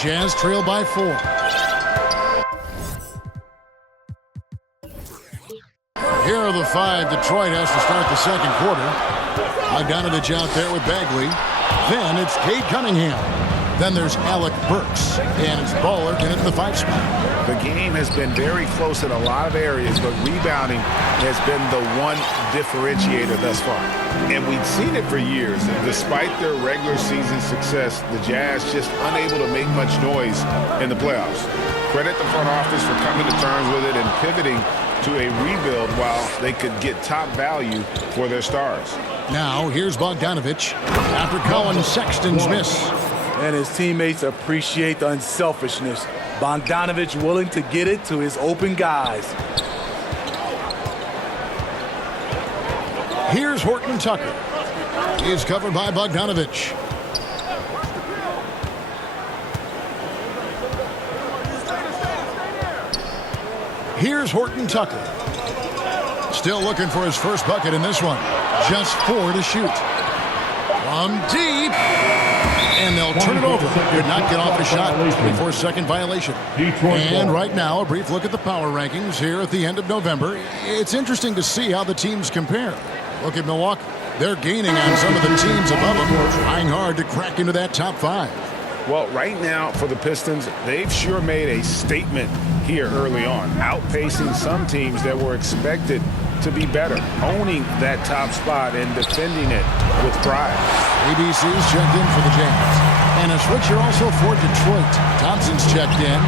Jazz trail by 4. Here are the 5 Detroit has to start the second quarter. Bogdanovich out there with Bagley. Then it's Cade Cunningham. Then there's Alec Burks. And it's Baller in at the 5 spot. The game has been very close in a lot of areas, but rebounding has been the one differentiator thus far. And we've seen it for years. Despite their regular season success, the Jazz just unable to make much noise in the playoffs. Credit the front office for coming to terms with it and pivoting to a rebuild while they could get top value for their stars. Now here's Bogdanovich after Colin Sexton's miss. And his teammates appreciate the unselfishness. Bogdanovich willing to get it to his open guys. Here's Horton Tucker. He's covered by Bogdanovich. Here's Horton Tucker. Still looking for his first bucket in this one. Just 4 to shoot. From deep. And they'll turn it over. Could not get off the shot. 24-second violation. And right now, a brief look at the power rankings here at the end of November. It's interesting to see how the teams compare. Look at Milwaukee. They're gaining on some of the teams above them, trying hard to crack into that top 5. Well, right now for the Pistons, they've sure made a statement here early on, outpacing some teams that were expected to be better, owning that top spot and defending it with pride. ABC's checked in for the Jazz. And a switcher also for Detroit. Thompson's checked in.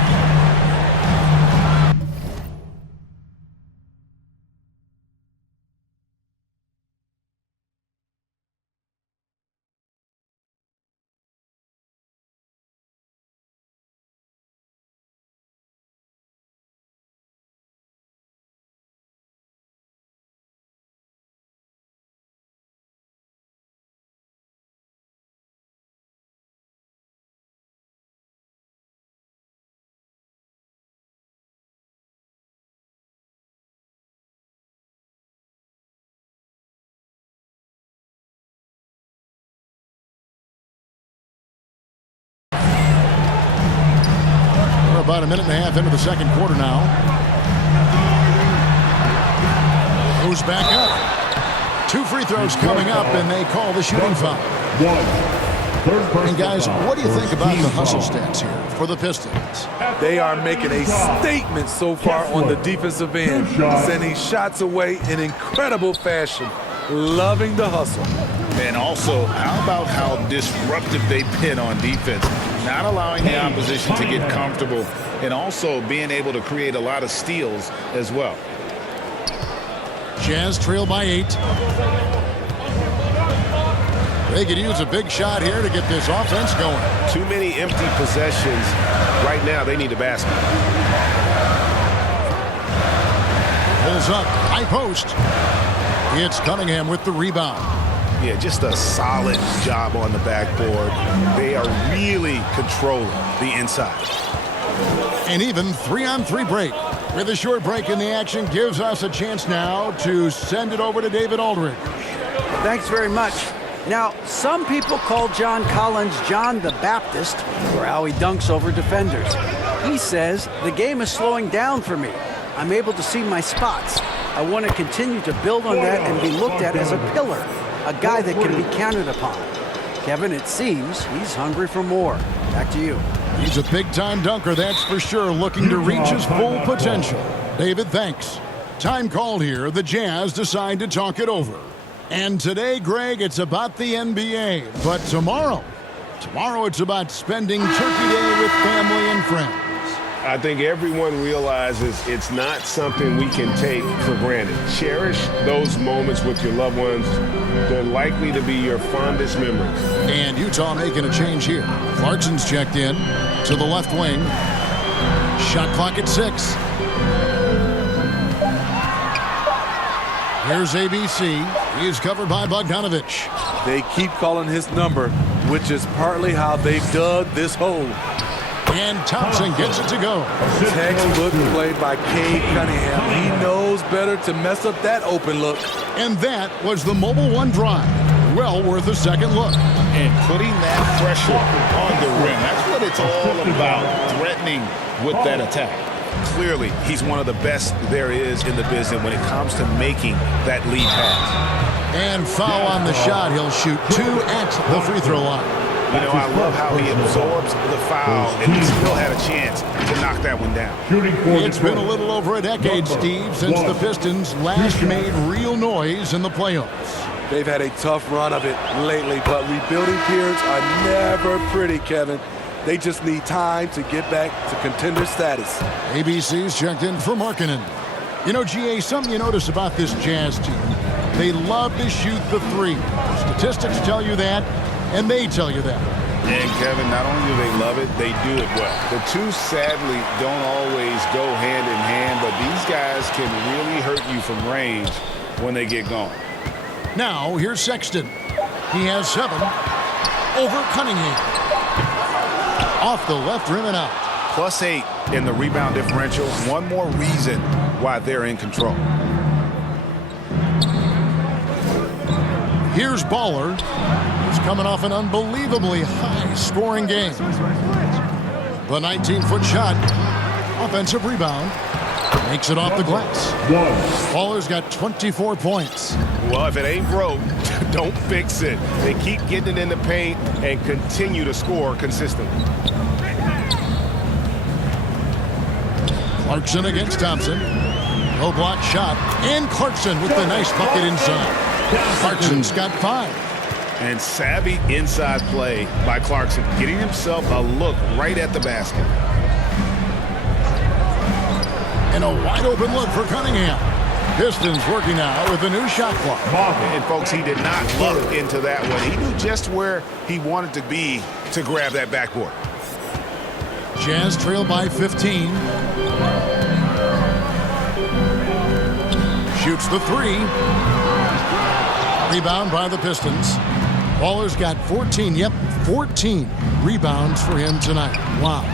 About a minute and a half into the second quarter now. Goes back up. 2 free throws coming up, and they call the shooting foul. And guys, what do you think about the hustle stats here for the Pistons? They are making a statement so far on the defensive end, sending shots away in incredible fashion. Loving the hustle. And also, how about how disruptive they've been on defense? Not allowing the opposition to get comfortable and also being able to create a lot of steals as well. Jazz trail by 8. They could use a big shot here to get this offense going. Too many empty possessions. Right now, they need a basket. Pulls up, high post. It's Cunningham with the rebound. Yeah, just a solid job on the backboard. They are really controlling the inside. An even 3-on-3 break. With a short break in the action gives us a chance now to send it over to David Aldridge. Thanks very much. Now, some people call John Collins John the Baptist for how he dunks over defenders. He says, the game is slowing down for me. I'm able to see my spots. I want to continue to build on that and be looked at as a pillar. A guy that can be counted upon. Kevin, it seems he's hungry for more. Back to you. He's a big-time dunker, that's for sure, looking to reach his full potential. David, thanks. Time called here. The Jazz decide to talk it over. And today, Greg, it's about the NBA. But tomorrow it's about spending Turkey Day with family and friends. I think everyone realizes it's not something we can take for granted. Cherish those moments with your loved ones. They're likely to be your fondest memories. And Utah making a change here. Clarkson's checked in to the left wing. Shot clock at 6. Here's ABC. He is covered by Bogdanovich. They keep calling his number, which is partly how they've dug this hole. And Thompson gets it to go. Textbook play by Cade Cunningham. He knows better to mess up that open look. And that was the Mobile One Drive. well worth a second look. And putting that pressure on the rim. That's what it's all about, threatening with that attack. Clearly, he's one of the best there is in the business when it comes to making that lead pass. And foul on the shot. He'll shoot 2 at the free throw line. You know, I love how he absorbs the foul and he still had a chance to knock that one down. It's been a little over a decade, Steve, since the Pistons last made real noise in the playoffs. They've had a tough run of it lately, but rebuilding periods are never pretty, Kevin. They just need time to get back to contender status. ABC's checked in for Markkanen. You know, GA, something you notice about this Jazz team, they love to shoot the three. Statistics tell you that, and they tell you that. And, Kevin, not only do they love it, they do it well. The two, sadly, don't always go hand in hand, but these guys can really hurt you from range when they get going. Now, here's Sexton. He has 7 over Cunningham. Off the left rim and out. +8 in the rebound differential. One more reason why they're in control. Here's Baller. He's coming off an unbelievably high-scoring game. The 19-foot shot. Offensive rebound. Makes it off the glass. Baller's got 24 points. Well, if it ain't broke, don't fix it. They keep getting it in the paint and continue to score consistently. Clarkson against Thompson. Low block shot. And Clarkson with the nice bucket inside. Clarkson's got 5. And savvy inside play by Clarkson, getting himself a look right at the basket. And a wide open look for Cunningham. Pistons working now with a new shot clock. And, folks, he did not luck into that one. He knew just where he wanted to be to grab that backboard. Jazz trail by 15. Shoots the 3. Rebound by the Pistons. Baller's got 14. Yep, 14 rebounds for him tonight. Wow.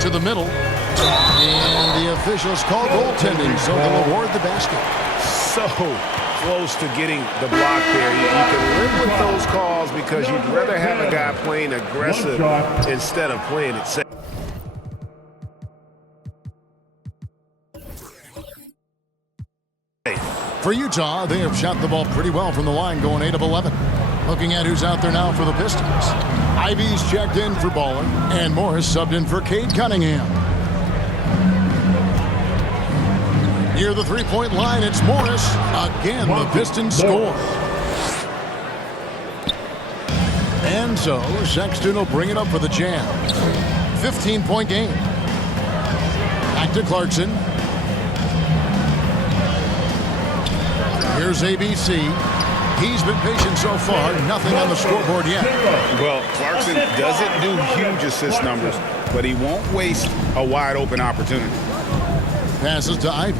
To the middle. And the officials call goaltending, so they'll award the basket. So close to getting the block there. You can live with those calls because you'd rather have a guy playing aggressive instead of playing it safe. For Utah, they have shot the ball pretty well from the line, going 8 of 11. Looking at who's out there now for the Pistons. Ivy's checked in for Baller, and Morris subbed in for Cade Cunningham. Near the three-point line, it's Morris. Again, the Pistons score. And so, Sexton will bring it up for the Jazz. 15-point game. Back to Clarkson. Here's ABC. He's been patient so far. Nothing on the scoreboard yet. Well, Clarkson doesn't do huge assist numbers, but he won't waste a wide-open opportunity. Passes to Ivy.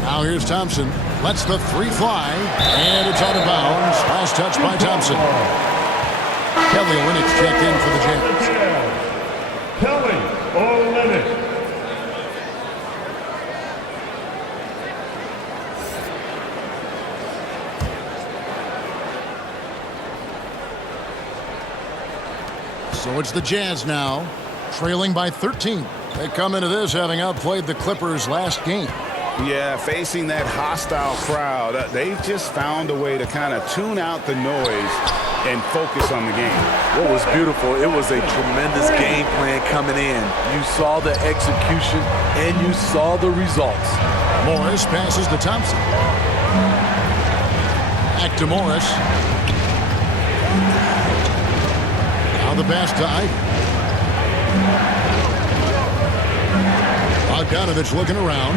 Now here's Thompson. Lets the 3 fly. And it's out of bounds. Last touch by Thompson. Kelly Olynyk's checked in for the Jazz. Kelly Olynyk. So it's the Jazz now, trailing by 13. They come into this having outplayed the Clippers last game. Yeah, facing that hostile crowd, they've just found a way to kind of tune out the noise and focus on the game. What was beautiful, it was a tremendous game plan coming in. You saw the execution and you saw the results. Morris passes to Thompson. Back to Morris. Now the pass to Ivy. Bogdanovich looking around.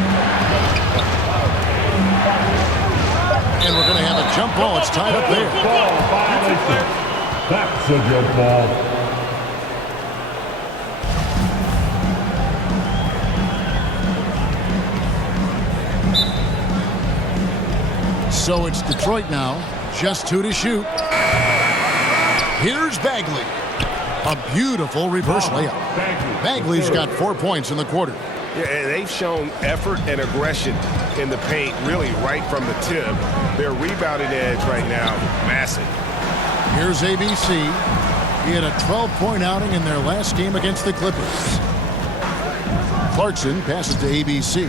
And we're going to have a jump ball. It's tied up there. Ball violation. That's a jump ball. So it's Detroit now. Just 2 to shoot. Here's Bagley. A beautiful reverse layup. Bagley's got 4 points in the quarter. Yeah, and they've shown effort and aggression in the paint, really right from the tip. Their rebounding edge right now, massive. Here's ABC. He had a 12-point outing in their last game against the Clippers. Clarkson passes to ABC.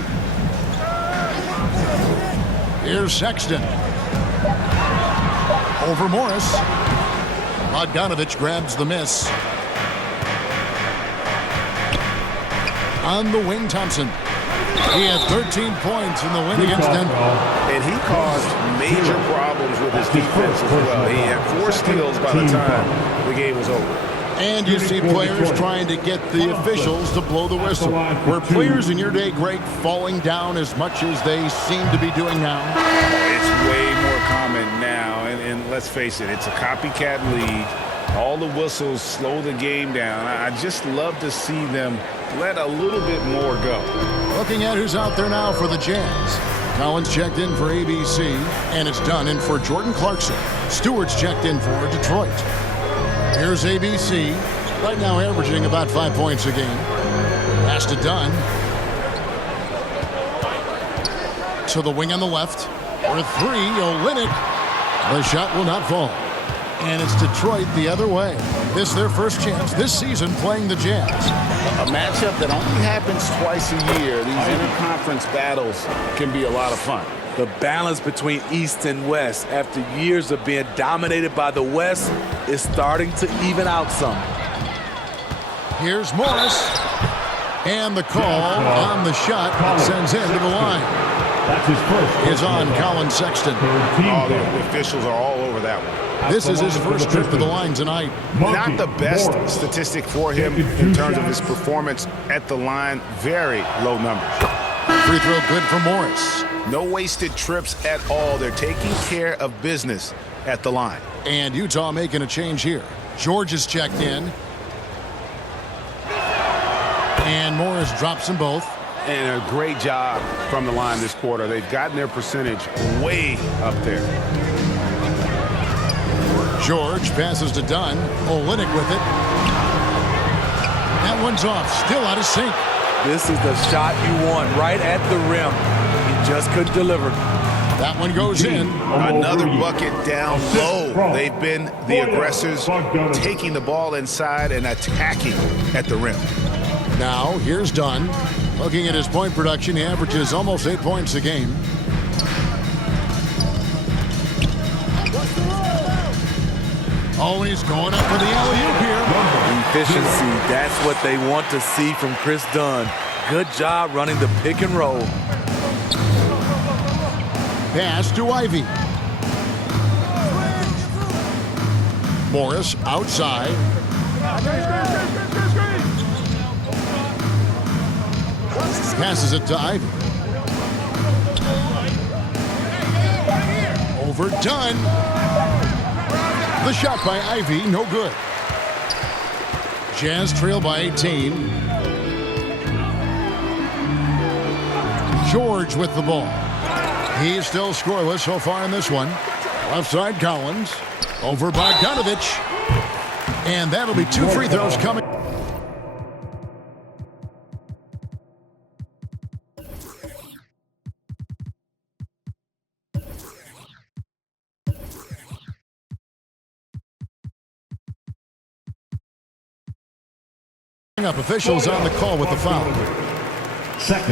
Here's Sexton. Over Morris. Bogdanovich grabs the miss. On the wing, Thompson. He had 13 points in the win against Denver. And he caused major problems with his defense as well. He had 4 steals by the time the game was over. And you see players trying to get the officials to blow the whistle. Were players in your day, Greg, falling down as much as they seem to be doing now? It's way more common now, and let's face it, it's a copycat league. All the whistles slow the game down. I just love to see them let a little bit more go. Looking at who's out there now for the Jazz. Collins checked in for ABC, and it's done in for Jordan Clarkson. Stewart's checked in for Detroit. Here's ABC, right now averaging about 5 points a game. Pass to Dunn. To the wing on the left. For 3, Olynyk. The shot will not fall. And it's Detroit the other way. This is their first chance this season playing the Jazz. A matchup that only happens twice a year. These interconference battles can be a lot of fun. The balance between East and West after years of being dominated by the West is starting to even out some. Here's Morris. And the call on the shot that sends him to the line. That's his first. Is on Colin Sexton. Oh, the officials are all over that one. This is his first trip to the line tonight. Not the best statistic for him in terms of his performance at the line. Very low numbers. Free throw good for Morris. No wasted trips at all. They're taking care of business at the line. And Utah making a change here. George is checked in. And Morris drops them both. And a great job from the line this quarter. They've gotten their percentage way up there. George passes to Dunn. Olynyk with it. That one's off. Still out of sync. This is the shot you want right at the rim. He just couldn't deliver. That one goes in. Another bucket down low. They've been the aggressors, taking the ball inside and attacking at the rim. Now, here's Dunn. Looking at his point production, he averages almost 8 points a game. Oh, and he's going up for the alley-oop here. Efficiency, that's what they want to see from Chris Dunn. Good job running the pick and roll. Pass to Ivy. Morris outside. Passes it to Ivy. Over Dunn. The shot by Ivy, no good. Jazz trail by 18. George with the ball. He's still scoreless so far in this one. Left side, Collins. Over Bogdanovich. And that'll be 2 free throws coming. Up officials on the call with the foul.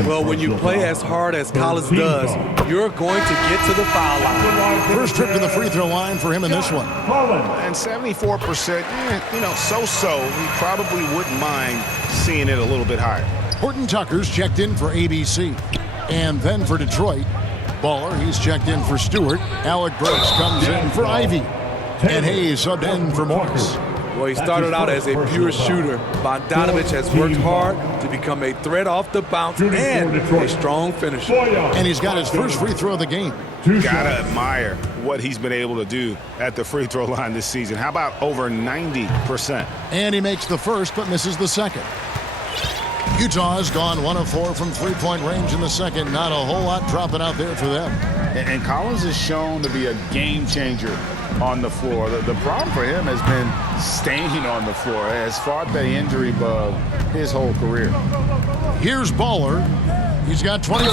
Well, when you play as hard as Collins does, you're going to get to the foul line. First trip to the free throw line for him in this one. And 74%, so-so. He probably wouldn't mind seeing it a little bit higher. Horton Tucker's checked in for ABC. And then for Detroit, Baller, he's checked in for Stewart. Alec Burks comes in for Ivy. And Hayes subbed in for Morris. Well, he started out as a pure shooter. Bogdanovich has worked hard to become a threat off the bounce and a strong finisher. And he's got his first free throw of the game. Gotta admire what he's been able to do at the free throw line this season. How about over 90%? And he makes the first but misses the second. Utah has gone 1 of 4 from three-point range in the second. Not a whole lot dropping out there for them. And Collins is shown to be a game changer on the floor. The problem for him has been staying on the floor. Has fought the injury bug his whole career. Here's Baller. He's got 24.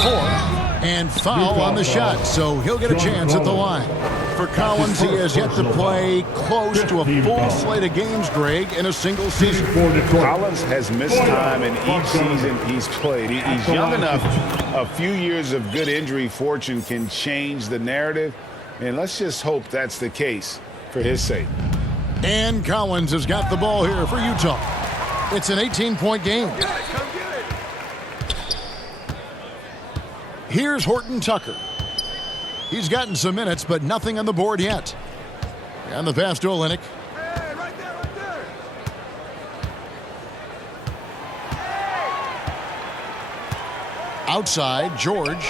And foul on the shot, so he'll get a chance at the line. For Collins, he has yet to play close to a full slate of games, Greg, in a single season. Collins has missed time in each season he's played. He's young enough. A few years of good injury fortune can change the narrative, and let's just hope that's the case for his sake. And Collins has got the ball here for Utah. It's an 18-point game. Here's Horton Tucker. He's gotten some minutes, but nothing on the board yet. And the pass to Olynyk. Hey, right there, right there. Outside, George.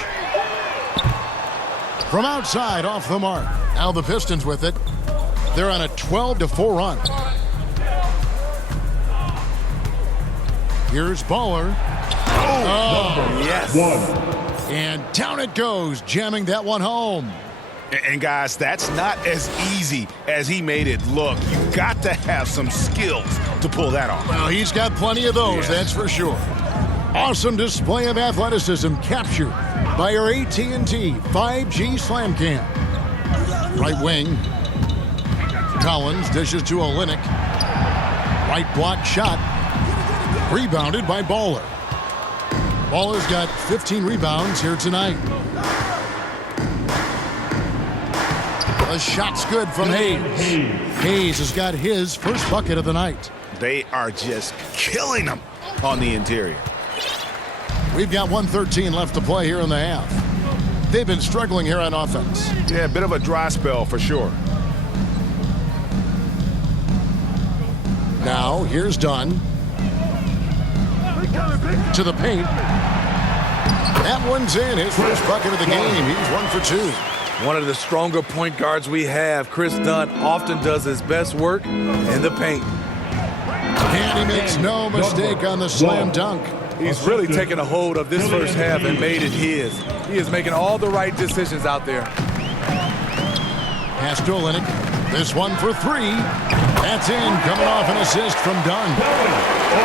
From outside, off the mark. Now the Pistons with it. They're on a 12-4 run. Here's Baller. Oh, Yes. and down it goes, jamming that one home. And guys, that's not as easy as he made it look. You've got to have some skills to pull that off. Well, he's got plenty of those, that's for sure. Awesome display of athleticism captured by our AT&T 5G Slam Cam. Right wing. Collins dishes to Olynyk. Right block shot. Rebounded by Baller. Baller's got 15 rebounds here tonight. The shot's good from Hayes. Hayes has got his first bucket of the night. They are just killing them on the interior. We've got 1:13 left to play here in the half. They've been struggling here on offense. Yeah, a bit of a dry spell for sure. Now, here's Dunn. To the paint. That one's in. His first bucket of the game. He's 1 for 2. One of the stronger point guards we have, Chris Dunn, often does his best work in the paint. And he makes no mistake on the slam dunk. He's really taken a hold of this first half and made it his. He is making all the right decisions out there. Pass to Olynyk. This one for 3. That's in. Coming off an assist from Dunn.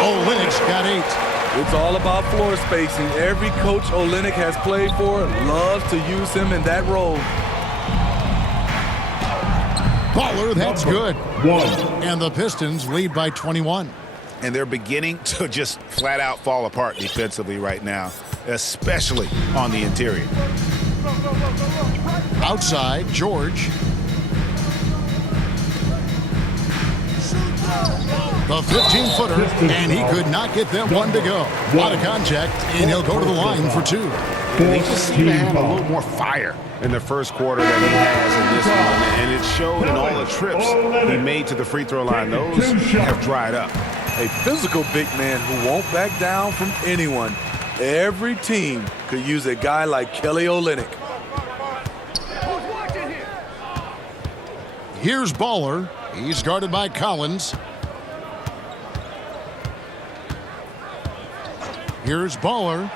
Olynyk's got 8. It's all about floor spacing. Every coach Olynyk has played for loves to use him in that role. Baller, that's good. And the Pistons lead by 21. And they're beginning to just flat out fall apart defensively right now, especially on the interior. Outside, George. The 15-footer, and he could not get them one to go. Out of contact, and he'll go to the line for 2. They just seem to have a little more fire in the first quarter than he has in this one, and it showed in all the trips he made to the free throw line. Those have dried up. A physical big man who won't back down from anyone. Every team could use a guy like Kelly Olynyk. Here's Baller. He's guarded by Collins. Here's Baller.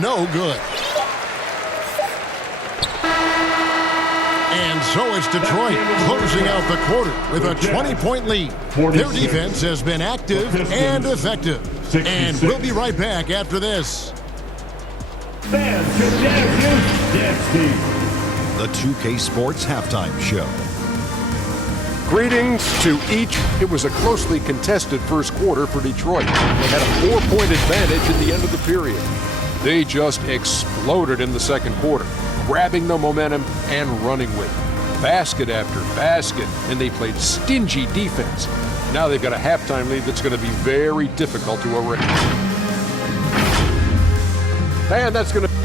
No good. And so it's Detroit closing out the quarter with a 20-point lead. Their defense has been active and effective. And we'll be right back after this. The 2K Sports Halftime Show. Greetings to each. It was a closely contested first quarter for Detroit. They had a 4-point advantage at the end of the period. They just exploded in the second quarter, grabbing the momentum and running with it. Basket after basket, and they played stingy defense. Now they've got a halftime lead that's going to be very difficult to erase. And that's going to...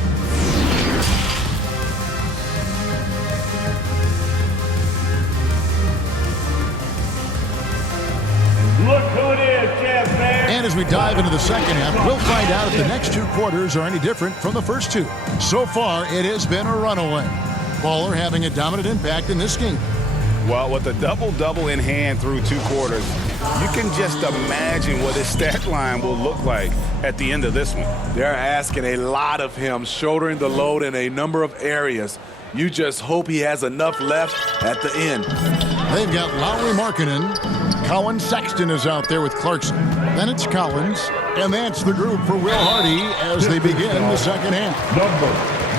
Look who it is, Jeff Bear. And as we dive into the second half, we'll find out if the next 2 quarters are any different from the first 2. So far, it has been a runaway. Baller having a dominant impact in this game. Well, with a double-double in hand through 2 quarters, you can just imagine what his stat line will look like at the end of this one. They're asking a lot of him, shouldering the load in a number of areas. You just hope he has enough left at the end. They've got Lowry Markkanen. Colin Sexton is out there with Clarkson. Then it's Collins. And that's the group for Will Hardy as they begin the second half.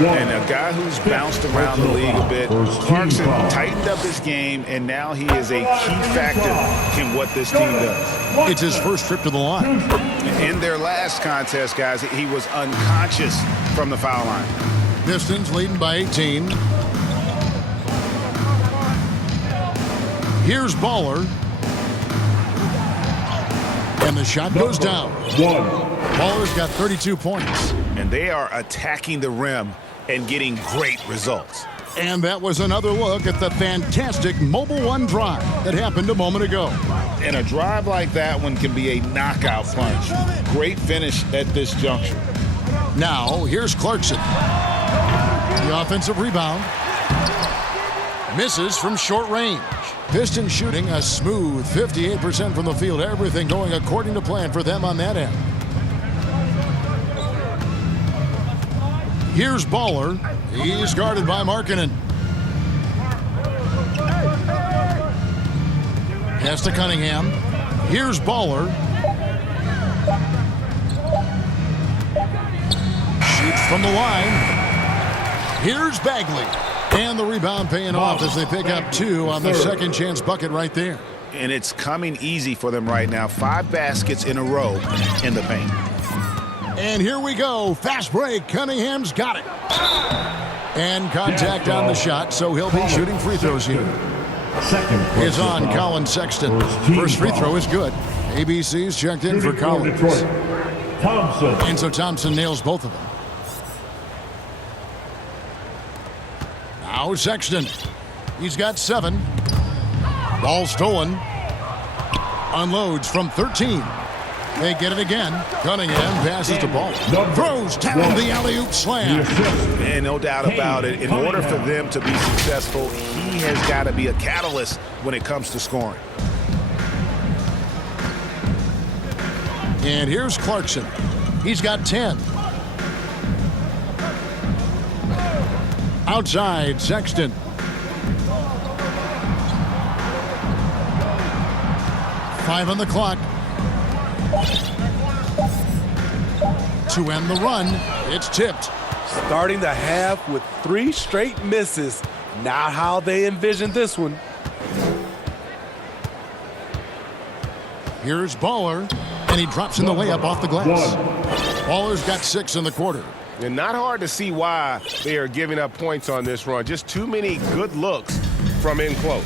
And a guy who's bounced around the league a bit, Clarkson tightened up his game, and now he is a key factor in what this team does. It's his first trip to the line. In their last contest, guys, he was unconscious from the foul line. Pistons leading by 18. Here's Baller. And the shot goes down. Baller's got 32 points. And they are attacking the rim and getting great results. And that was another look at the fantastic Mobile One drive that happened a moment ago. And a drive like that one can be a knockout punch. Great finish at this juncture. Now, here's Clarkson. The offensive rebound. Misses from short range. Pistons shooting a smooth 58% from the field. Everything going according to plan for them on that end. Here's Baller. He's guarded by Markkanen. Pass to Cunningham. Here's Baller. Shoots from the line. Here's Bagley. And the rebound paying off as they pick up 2 on the second chance bucket right there. And it's coming easy for them right now. 5 baskets in a row in the paint. And here we go. Fast break. Cunningham's got it. And contact on the shot, so he'll be shooting free throws here. Is on Colin Sexton. First free throw is good. ABC's checked in for Collins. And so Thompson nails both of them. Now Sexton. He's got 7. Ball stolen. Unloads from 13. They get it again. Cunningham passes the ball. Throws down the alley-oop slam. And no doubt about it, in order for them to be successful, he has got to be a catalyst when it comes to scoring. And here's Clarkson. He's got 10. Outside, Sexton. Five on the clock. To end the run, it's tipped. Starting the half with 3 straight misses. Not how they envisioned this one. Here's Baller, and he drops in the layup off the glass. Baller's got 6 in the quarter. And not hard to see why they are giving up points on this run. Just too many good looks from in close.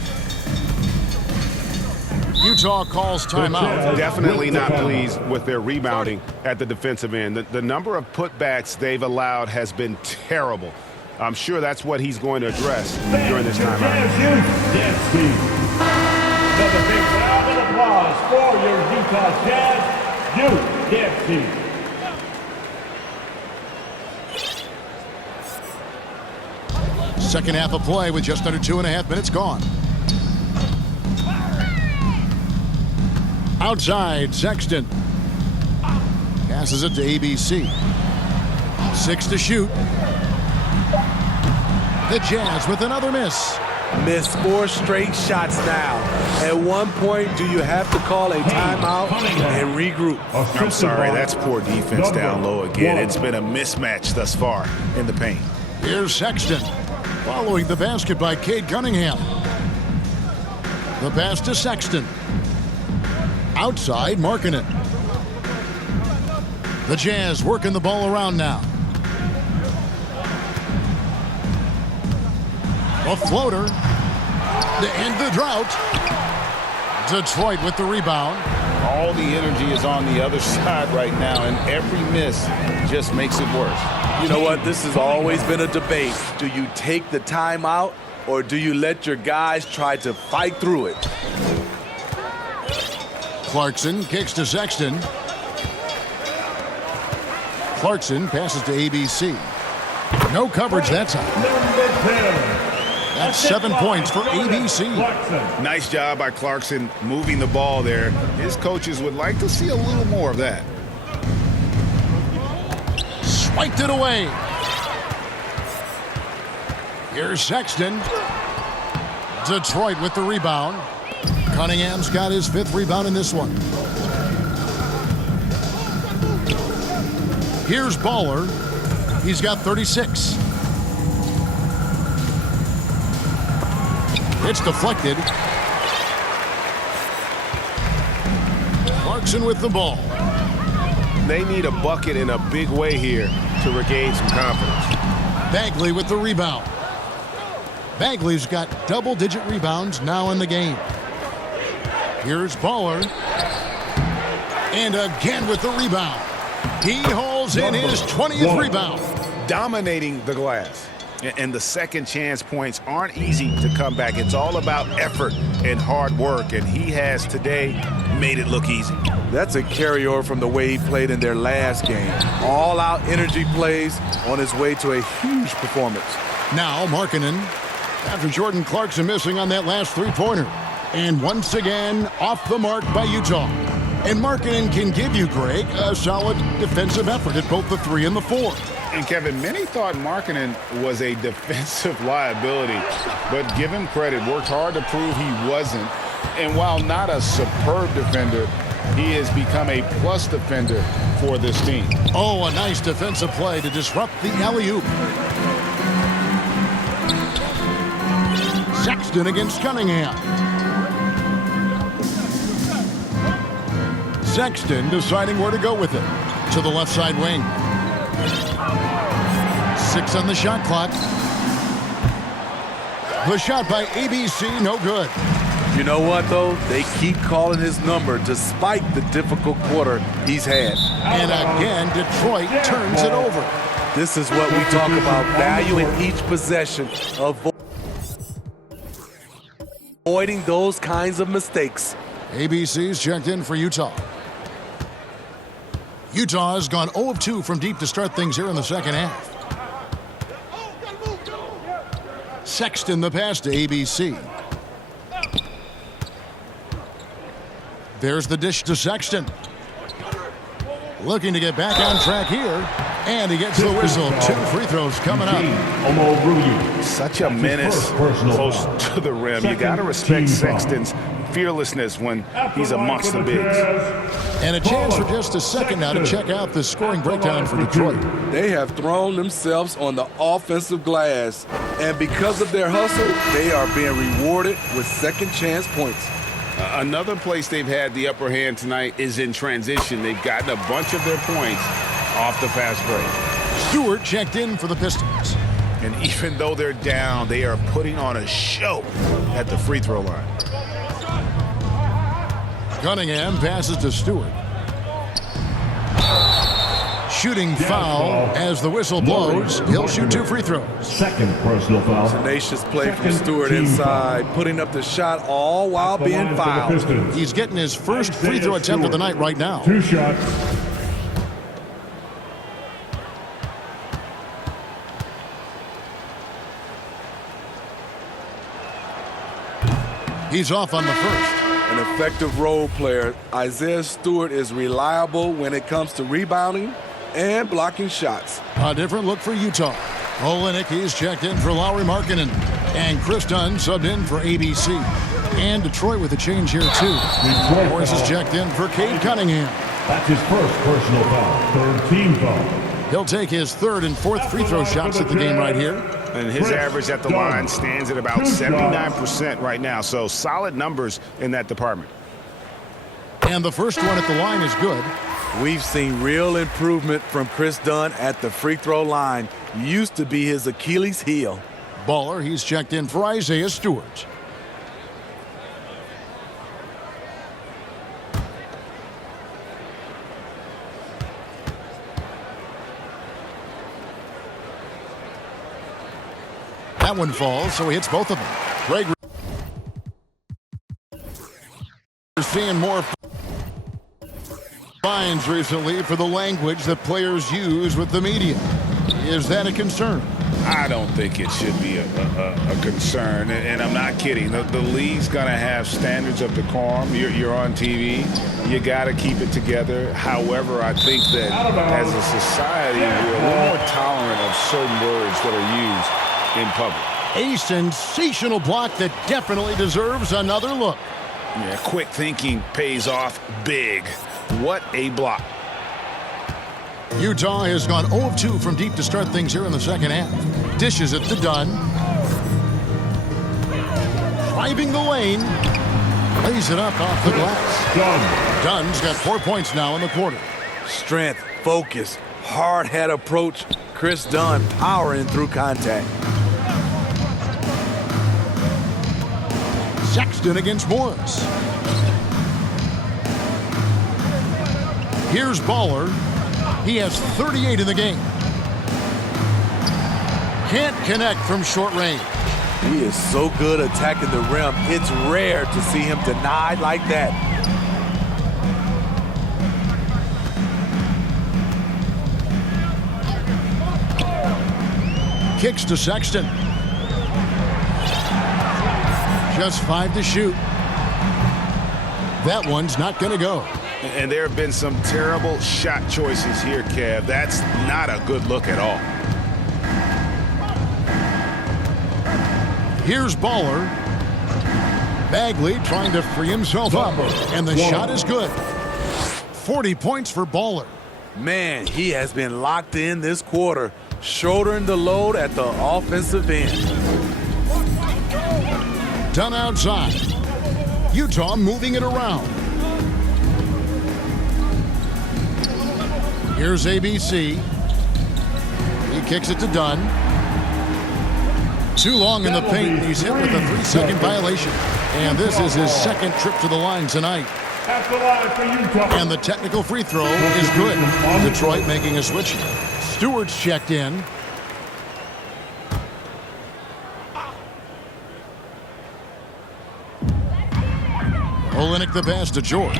Utah calls timeout. Definitely not pleased with their rebounding at the defensive end. The number of putbacks they've allowed has been terrible. I'm sure that's what he's going to address during this timeout. Another big round of applause for your Utah Jazz. You can't see. Second half of play with just under 2.5 minutes gone. Outside, Sexton. Passes it to ABC. 6 to shoot. The Jazz with another miss. Missed 4 straight shots now. At one point, do you have to call a timeout and regroup? I'm sorry, that's poor defense down low again. It's been a mismatch thus far in the paint. Here's Sexton. Following the basket by Cade Cunningham. The pass to Sexton. Outside, Markkanen. The Jazz working the ball around now. A floater to end the drought. Detroit with the rebound. All the energy is on the other side right now, and every miss just makes it worse. You know what? This has always been a debate. Do you take the timeout or do you let your guys try to fight through it? Clarkson kicks to Sexton. Clarkson passes to ABC. No coverage that time. That's 7 points for ABC. Nice job by Clarkson moving the ball there. His coaches would like to see a little more of that. Swiped it away. Here's Sexton. Detroit with the rebound. Cunningham's got his 5th rebound in this one. Here's Baller. He's got 36. It's deflected. Clarkson with the ball. They need a bucket in a big way here to regain some confidence. Bagley with the rebound. Bagley's got double-digit rebounds now in the game. Here's Baller. And again with the rebound. He hauls in his 20th rebound. Dominating the glass. And the second chance points aren't easy to come back. It's all about effort and hard work, and he has today made it look easy. That's a carryover from the way he played in their last game. All-out energy plays on his way to a huge performance. Now Markkanen after Jordan Clarkson missing on that last three-pointer. And once again, off the mark by Utah. And Markkanen can give you, Greg, a solid defensive effort at both the 3 and the 4. And Kevin, many thought Markkanen was a defensive liability, but give him credit, worked hard to prove he wasn't. And while not a superb defender, he has become a plus defender for this team. Oh, a nice defensive play to disrupt the alley-oop. Sexton against Cunningham. Sexton deciding where to go with it. To the left side wing. 6 on the shot clock. The shot by ABC, no good. You know what, though? They keep calling his number despite the difficult quarter he's had. And again, Detroit turns it over. This is what we talk about, value in each possession, avoiding those kinds of mistakes. ABC's checked in for Utah. Utah has gone 0 of 2 from deep to start things here in the second half. Sexton the pass to ABC. There's the dish to Sexton. Looking to get back on track here. And he gets the whistle. 2 free throws coming up. Such a menace close to the rim. You got to respect Sexton's fearlessness when he's amongst the bigs. And a chance for just a second now to check out the scoring breakdown for Detroit. They have thrown themselves on the offensive glass. And because of their hustle, they are being rewarded with second chance points. Another place they've had the upper hand tonight is in transition. They've gotten a bunch of their points off the fast break. Stewart checked in for the Pistons. And even though they're down, they are putting on a show at the free throw line. Cunningham passes to Stewart. Shooting foul as the whistle blows. He'll shoot 2 free throws. Second personal foul. Tenacious play from Stewart inside, putting up the shot all while being fouled. He's getting his first free throw attempt of the night right now. 2 shots. He's off on the first. An effective role player, Isaiah Stewart is reliable when it comes to rebounding and blocking shots. A different look for Utah. Olenek, he's checked in for Lauri Markkanen. And Chris Dunn subbed in for ABC. And Detroit with a change here, too. Morris is checked in for Cade Cunningham. That's his first personal foul. 3rd team foul. He'll take his 3rd and 4th free throw shots at the game right here. And his average at the line stands at about 79% right now. So solid numbers in that department. And the first one at the line is good. We've seen real improvement from Chris Dunn at the free throw line. Used to be his Achilles heel. Baller, he's checked in for Isaiah Stewart. That one falls, so he hits both of them. Greg, we're seeing more fines recently for the language that players use with the media. Is that a concern? I don't think it should be a concern, and I'm not kidding. The league's going to have standards of decorum. You're on TV. You got to keep it together. However, I think that as a society, we're a little more tolerant of certain words that are used in public. A sensational block that definitely deserves another look. Yeah, quick thinking pays off big. What a block. Utah has gone 0 of 2 from deep to start things here in the second half. Dishes it to Dunn. Driving the lane. Lays it up off the glass. Dunn's got 4 points now in the quarter. Strength, focus, hard hat approach. Chris Dunn powering through contact. Sexton against Morris. Here's Baller. He has 38 in the game. Can't connect from short range. He is so good attacking the rim. It's rare to see him denied like that. Kicks to Sexton. Just 5 to shoot. That one's not going to go. And there have been some terrible shot choices here, Kev. That's not a good look at all. Here's Baller. Bagley trying to free himself up. And the shot is good. 40 points for Baller. Man, he has been locked in this quarter, shouldering the load at the offensive end. Done outside. Utah moving it around. Here's ABC. He kicks it to Dunn. Too long in the paint. He's hit with a 3-second violation. And this is his second trip to the line tonight. At the line for Utah. And the technical free throw is good. Detroit making a switch. Stewart's checked in. Olynyk the pass to George.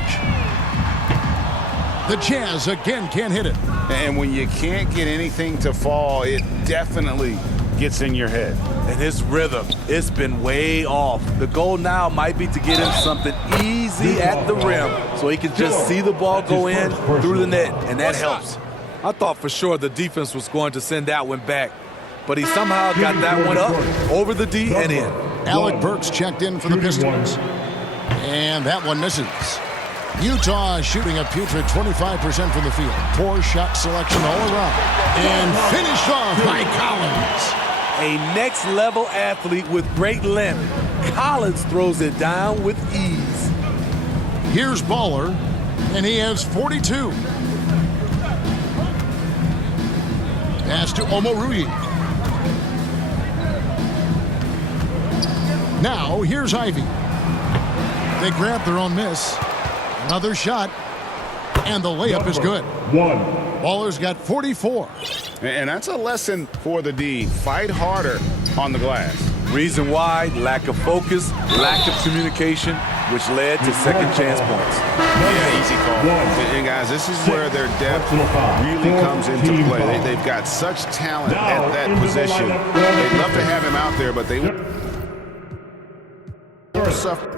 The Jazz again can't hit it. And when you can't get anything to fall, it definitely gets in your head. And his rhythm, it's been way off. The goal now might be to get him something easy at the rim so he can just see the ball go in through the net, and that helps. I thought for sure the defense was going to send that one back, but he somehow got that one up over the D and in. Alec Burks checked in for the Pistons. And that one misses. Utah shooting a putrid 25% from the field. Poor shot selection all around. And finished off by Collins. A next-level athlete with great length. Collins throws it down with ease. Here's Baller, and he has 42. Pass to Omoruyi. Now, here's Ivy. They grab their own miss. Another shot, and the layup is good. Baller's got 44. And that's a lesson for the D. Fight harder on the glass. Reason why, lack of focus, lack of communication, which led to second chance points. Yeah, easy call. And guys, this is where their depth really comes into play. They've got such talent at that position. They'd love to have him out there, but they suffer.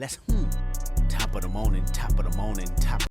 Let's top of the morning, top of the morning, top.